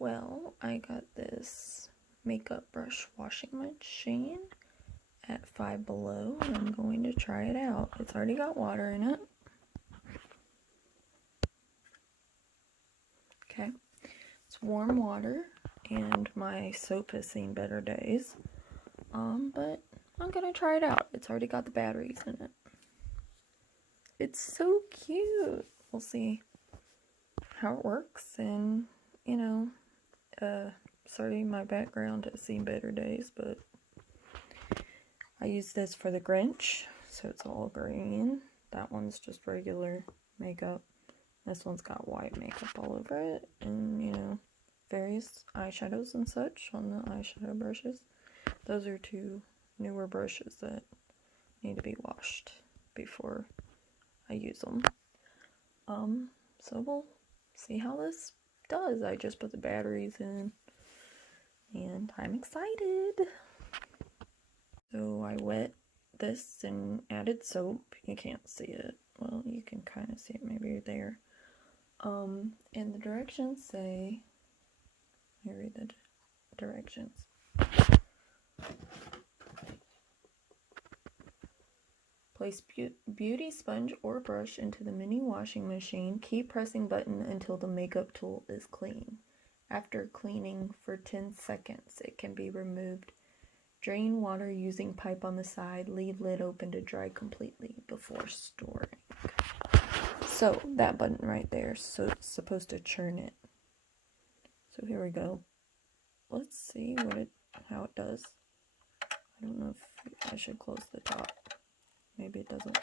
Well, I got this makeup brush washing machine at Five Below, and I'm going to try it out. It's already got water in it. Okay, it's warm water, and my soap has seen better days. But I'm gonna try it out. It's already got the batteries in it. It's so cute. We'll see how it works, and sorry, my background has seen better days, but I use this for the Grinch, so it's all green. That one's just regular makeup. This one's got white makeup all over it, and various eyeshadows and such on the eyeshadow brushes. Those are two newer brushes that need to be washed before I use them. So we'll see how this does. I just put the batteries in, and I'm excited. So I wet this and added soap. You can't see it. Well, you can kind of see it maybe there. And the directions say, let me read the directions. Place beauty sponge or brush into the mini washing machine. Keep pressing button until the makeup tool is clean. After cleaning for 10 seconds, it can be removed. Drain water using pipe on the side. Leave lid open to dry completely before storing. So that button right there, so it's supposed to churn it. So here we go. Let's see how it does. I don't know if I should close the top. Maybe it doesn't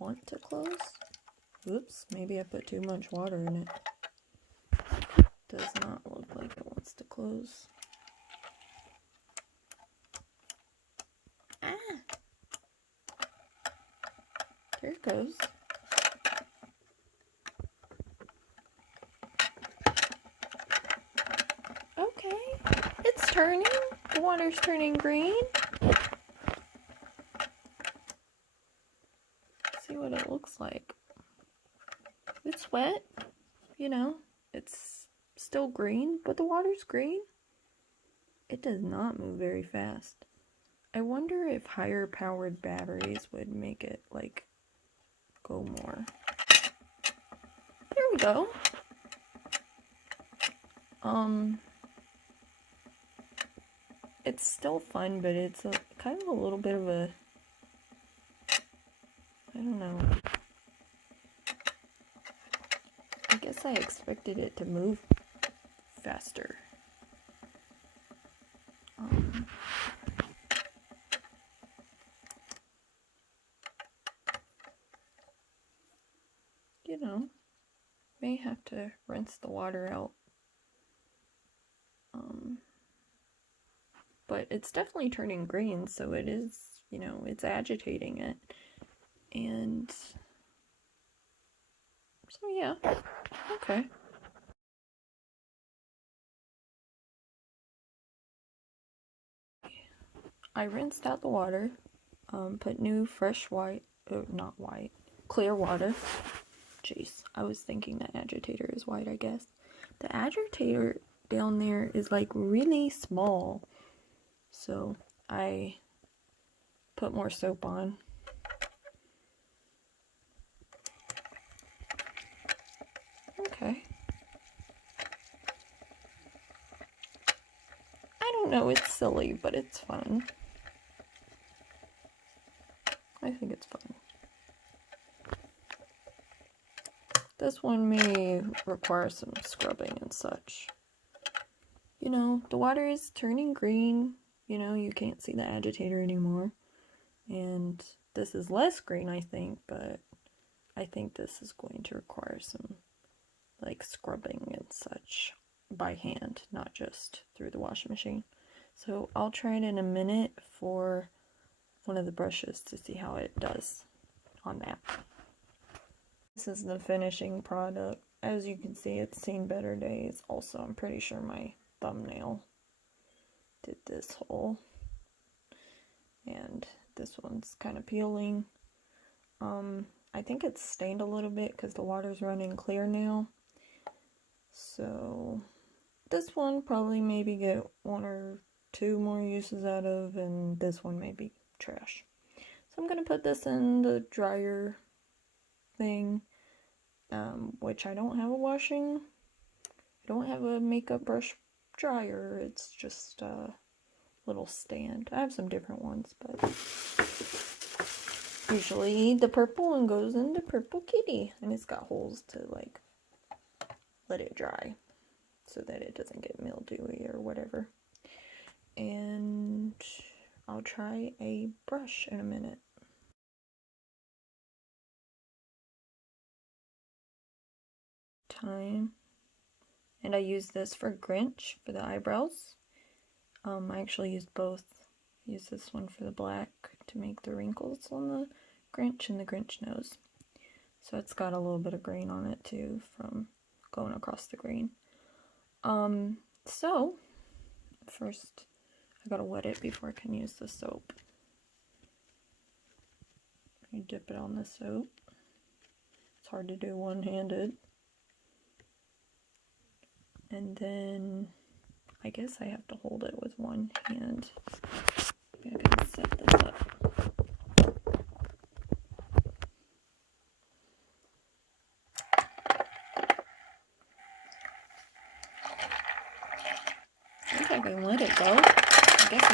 want to close. Oops, maybe I put too much water in it. Does not look like it wants to close. There it goes. Okay, it's turning. The water's turning green. See what it looks like. It's wet, it's still green, but the water's green. It does not move very fast. I wonder if higher powered batteries would make it go more. There we go. It's still fun, but it's kind of a little bit of a, I don't know. I guess I expected it to move faster. May have to rinse the water out. But it's definitely turning green, so it is, it's agitating it. And so yeah, okay. I rinsed out the water, put new fresh clear water. Jeez, I was thinking the agitator is white, I guess. The agitator down there is really small, so I put more soap on. Okay. I don't know, it's silly, but it's fun. I think it's fun. This one may require some scrubbing and such. The water is turning green. You can't see the agitator anymore. And this is less green, I think, but I think this is going to require some scrubbing and such by hand, not just through the washing machine. So I'll try it in a minute for one of the brushes to see how it does on that. This is the finishing product. As you can see, it's seen better days. Also, I'm pretty sure my thumbnail did this hole. And this one's kind of peeling. I think it's stained a little bit because the water's running clear now. So this one probably maybe get 1 or 2 more uses out of, and this one may be trash. So I'm gonna put this in the dryer thing, which I don't have I don't have a makeup brush dryer. It's just a little stand. I have some different ones, but usually the purple one goes in the Purple Kitty, and it's got holes to like let it dry so that it doesn't get mildewy or whatever. And I'll try a brush in a minute. Time. And I use this for Grinch for the eyebrows. I actually used both. I used this one for the black to make the wrinkles on the Grinch and the Grinch nose. So it's got a little bit of green on it too from going across the green. So first I gotta wet it before I can use the soap. You dip it on the soap. It's hard to do one-handed. And then I guess I have to hold it with one hand. Maybe I can set this up. I think I can let it go. I guess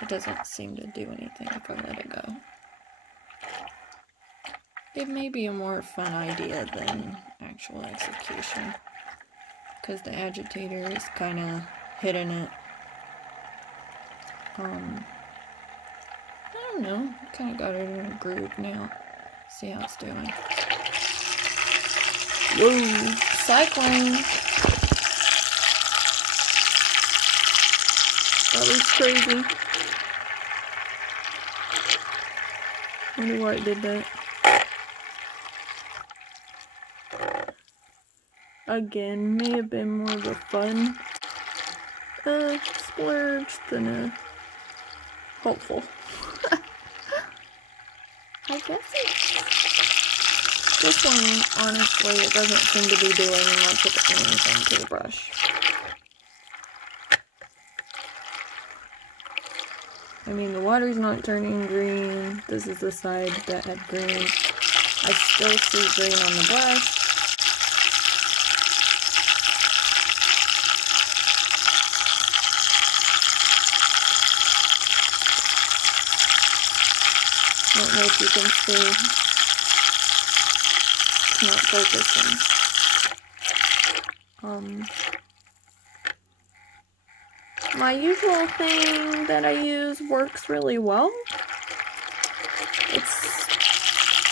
it doesn't seem to do anything if I let it go. It may be a more fun idea than actual execution, because the agitator is kind of hitting it. I don't know, kind of got it in a groove now. See how it's doing. Whoa, cycling! That was crazy. Wonder why it did that. Again, may have been more of a fun splurge than a helpful. I guess this one, honestly, it doesn't seem to be doing much of anything to the brush. I mean, the water's not turning green. This is the side that had green. I still see green on the brush. I don't know if you can see. It's not focusing. My usual thing that I use works really well. It's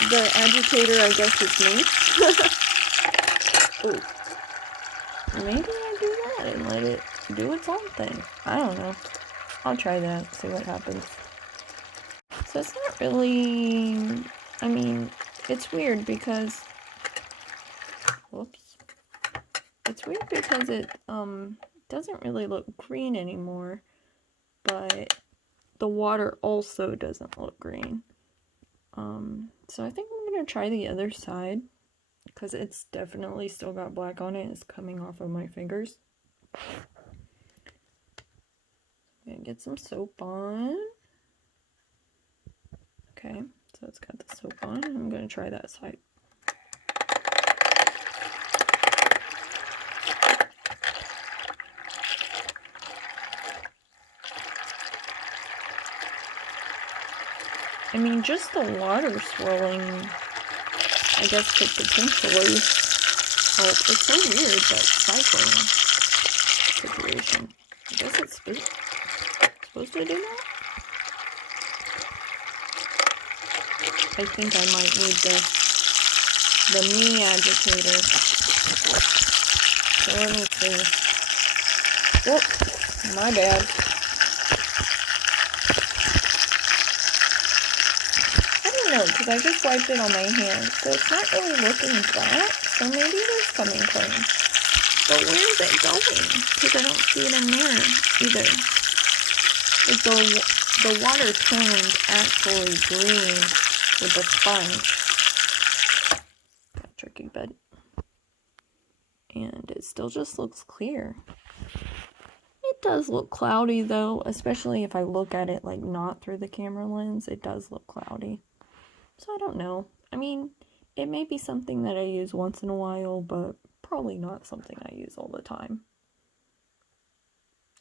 the agitator, I guess it's me. Ooh. Maybe I do that and let it do its own thing. I don't know. I'll try that, see what happens. So it's not really, I mean, it's weird because, whoops. It's weird because it doesn't really look green anymore, but the water also doesn't look green. So I think I'm gonna try the other side because it's definitely still got black on it. It's coming off of my fingers. I'm gonna get some soap on. Okay, so it's got the soap on. I'm gonna try that side. I mean, just the water swirling, I guess, could potentially help. It's so weird, that cycling situation. I guess it's supposed to do that? I think I might need the me agitator. So let me see. Whoop, my bad. No, because I just wiped it on my hand, so it's not really looking black, so maybe it is coming clean. But where is it going? Because I don't see it in there either. Like the water turned actually green with the sponge. Got a tricky bed. And it's still just looks clear. It does look cloudy though, especially if I look at it like not through the camera lens. It does look cloudy. So I don't know. I mean, it may be something that I use once in a while, but probably not something I use all the time.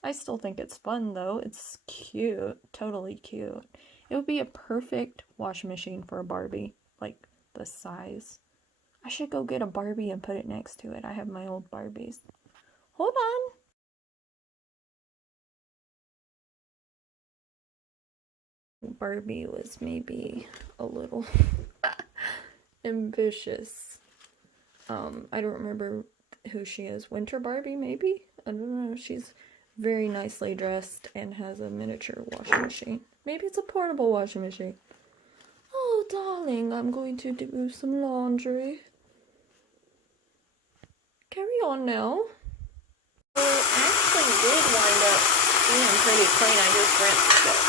I still think it's fun though. It's cute. Totally cute. It would be a perfect washing machine for a Barbie. Like the size. I should go get a Barbie and put it next to it. I have my old Barbies. Hold on. Barbie was maybe a little ambitious. I don't remember who she is. Winter Barbie, maybe? I don't know. She's very nicely dressed and has a miniature washing machine. Maybe it's a portable washing machine. Oh, darling, I'm going to do some laundry. Carry on now. Well, it actually did wind up being pretty clean. I just rinsed it.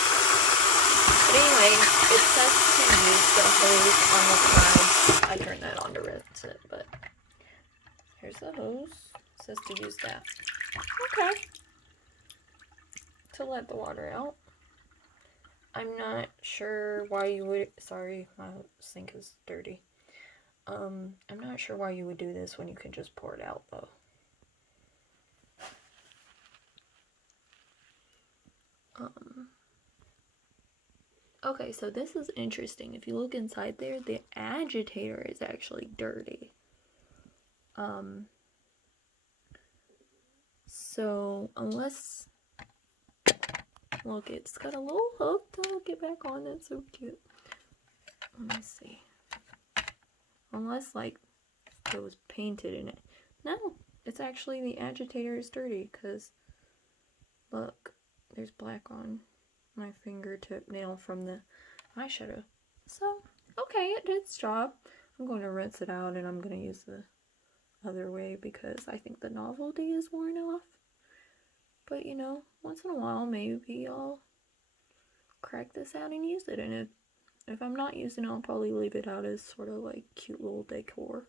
But anyway, it says to use the hose on the side. I turned that on to rinse it, but here's the hose. It says to use that. Okay. To let the water out. I'm not sure why you would... Sorry, my sink is dirty. I'm not sure why you would do this when you can just pour it out, though. Okay, so this is interesting. If you look inside there, the agitator is actually dirty. So unless... Look, it's got a little hook to get back on. That's so cute. Let me see. Unless, like, it was painted in it. No, it's actually the agitator is dirty, because, look, there's black on my fingertip nail from the eyeshadow. So, okay, it did its job. I'm going to rinse it out, and I'm going to use the other way, because I think the novelty is worn off. But, you know, once in a while, maybe I'll crack this out and use it, and if I'm not using it, I'll probably leave it out as sort of like cute little decor.